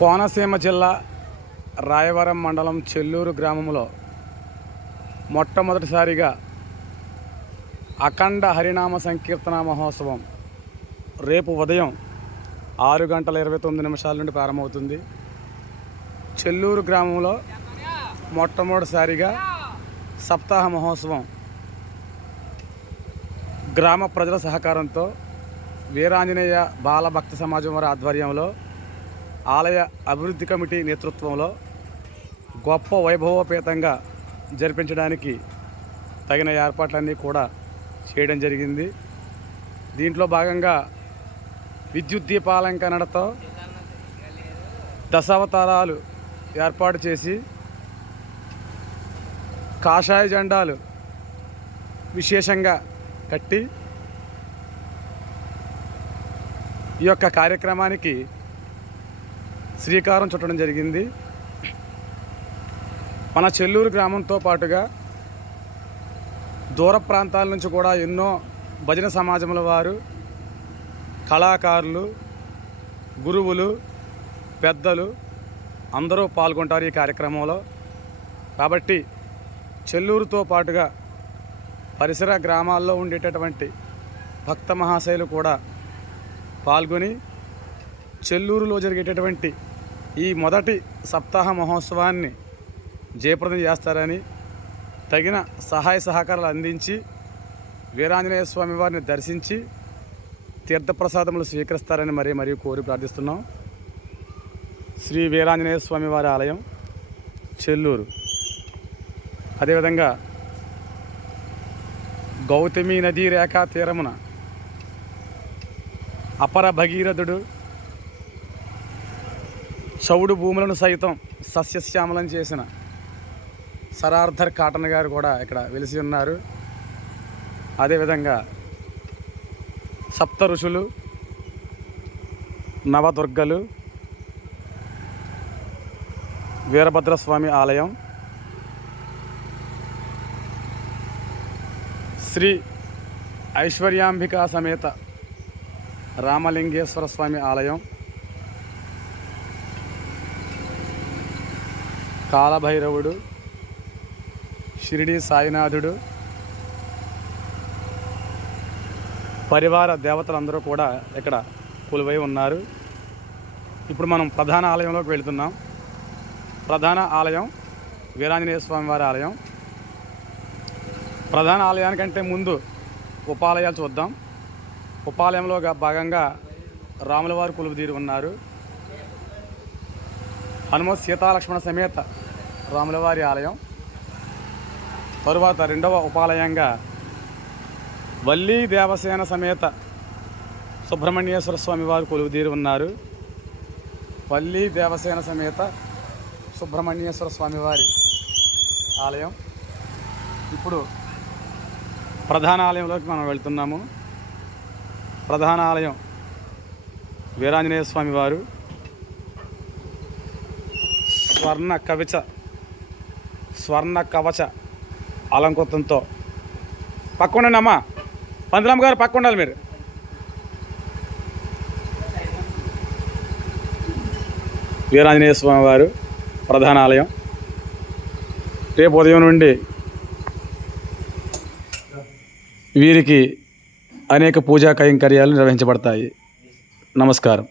కోనసీమ జిల్లా రాయవరం మండలం చెల్లూరు గ్రామంలో మొట్టమొదటిసారిగా అఖండ హరినామ సంకీర్తన మహోత్సవం రేపు ఉదయం ఆరు గంటల ఇరవై తొమ్మిది నిమిషాల నుండి ప్రారంభమవుతుంది. చెల్లూరు గ్రామంలో మొట్టమొదటిసారిగా సప్తాహ మహోత్సవం గ్రామ ప్రజల సహకారంతో వీరాంజనేయ బాలభక్త సమాజం వారి ఆధ్వర్యంలో ఆలయ అభివృద్ధి కమిటీ నేతృత్వంలో గొప్ప వైభవోపేతంగా జరిపించడానికి తగిన ఏర్పాట్లన్నీ కూడా చేయడం జరిగింది. దీంట్లో భాగంగా విద్యుత్ దీపాలంకరణతో దశావతారాలు ఏర్పాటు చేసి కాషాయ జెండాలు విశేషంగా కట్టి ఈ యొక్క కార్యక్రమానికి శ్రీకారం చుట్టడం జరిగింది. మన చెల్లూరు గ్రామంతో పాటుగా దూర ప్రాంతాల నుంచి కూడా ఎన్నో భజన సమాజముల వారు కళాకారులు గురువులు పెద్దలు అందరూ పాల్గొంటారు ఈ కార్యక్రమంలో. కాబట్టి చెల్లూరుతో పాటుగా పరిసర గ్రామాల్లో ఉండేటటువంటి భక్త మహాశైలు కూడా పాల్గొని చెల్లూరులో జరిగేటటువంటి ఈ మొదటి సప్తాహ మహోత్సవాన్ని జయప్రదం చేస్తారని తగిన సహాయ సహకారాలు అందించి వీరాంజనేయ స్వామి వారిని దర్శించి తీర్థప్రసాదములు స్వీకరిస్తారని మరీ మరీ కోరి ప్రార్థిస్తున్నాం. శ్రీ వీరాంజనేయ స్వామి వారి ఆలయం చెల్లూరు. అదేవిధంగా గౌతమి నదీ రేఖా తీరమున అపర భగీరథుడు చౌడు భూములను సైతం సస్యశ్యామలం చేసిన సరార్థర్ కాటన్ గారు కూడా ఇక్కడ వెలిసి ఉన్నారు. అదేవిధంగా సప్త ఋషులు నవదుర్గలు వీరభద్రస్వామి ఆలయం శ్రీ ఐశ్వర్యాంబికా సమేత రామలింగేశ్వర స్వామి ఆలయం కాలభైరవుడు షిరిడి సాయినాథుడు పరివార దేవతలందరూ కూడా ఇక్కడ కొలువై ఉన్నారు. ఇప్పుడు మనం ప్రధాన ఆలయంలోకి వెళుతున్నాం. ప్రధాన ఆలయం వీరాంజనేయ స్వామి వారి ఆలయం. ప్రధాన ఆలయానికంటే ముందు ఉపాలయాలు చూద్దాం. ఉపాలయంలో భాగంగా రాములవారు కొలువుదీరి ఉన్నారు. హనుమత్ సీతాలక్ష్మణ సమేత రాములవారి ఆలయం. తరువాత రెండవ ఉపాలయంగా వల్లీ దేవసేన సమేత సుబ్రహ్మణ్యేశ్వర స్వామి వారు కొలువుదీరి ఉన్నారు. వల్లీ దేవసేన సమేత సుబ్రహ్మణ్యేశ్వర స్వామివారి ఆలయం. ఇప్పుడు ప్రధాన ఆలయంలోకి మనం వెళ్తున్నాము. ప్రధాన ఆలయం వీరాంజనేయ స్వామివారు స్వర్ణ కవిచ స్వర్ణ కవచ అలంకృతంతో. పక్కండండి అమ్మా పందిరమ్మ గారు పక్క ఉండాలి మీరు. వీరాంజనేయ స్వామి వారు ప్రధాన ఆలయం. రేపు ఉదయం నుండి వీరికి అనేక పూజా కైంకర్యాలు నిర్వహించబడతాయి. నమస్కారం.